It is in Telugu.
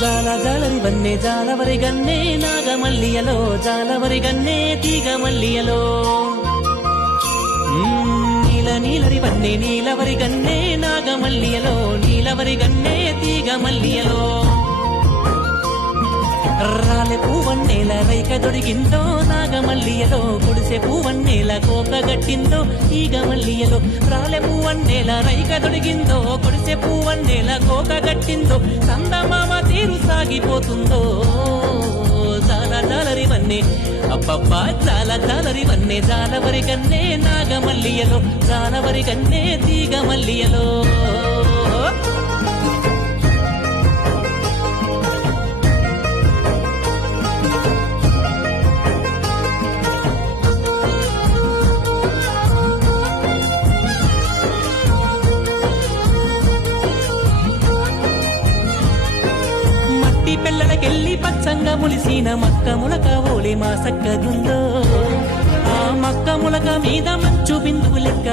జాల జాలరి వన్నే జాలవరి గన్నే నాగమల్లియలో జాలవరి గన్నే తీగ మల్లియలో నీల నీలరి వన్నే నీలవరి గన్నే నాగమల్లియలో నీలవరి గన్నే తీగ మల్లియలో రాలె పూవన్నేల రైక దొడిగిందో నాగమల్లియలో గుడిసె పూవన్నేల కోక గట్టిందో తీగ మల్లియలో రాలె పూవన్నేల రైక దొడిగిందో గుడిసె పూవన్నేల కోక గట్టిందో చందమామ తీరు సాగిపోతుందో జాల జాలరి వన్నే అబ్బబ్బా జాల జాలరి వన్నే జాలవరి గన్నే నాగమల్లియలో జాలవరి గన్నే తీగ మల్లియలో పిల్లలకెళ్ళి పచ్చంగా ములిసిన మక్క ములక ఓలి మా సక్కగుందో ఆ మక్క ములక మీద మంచు బిందువు లెక్క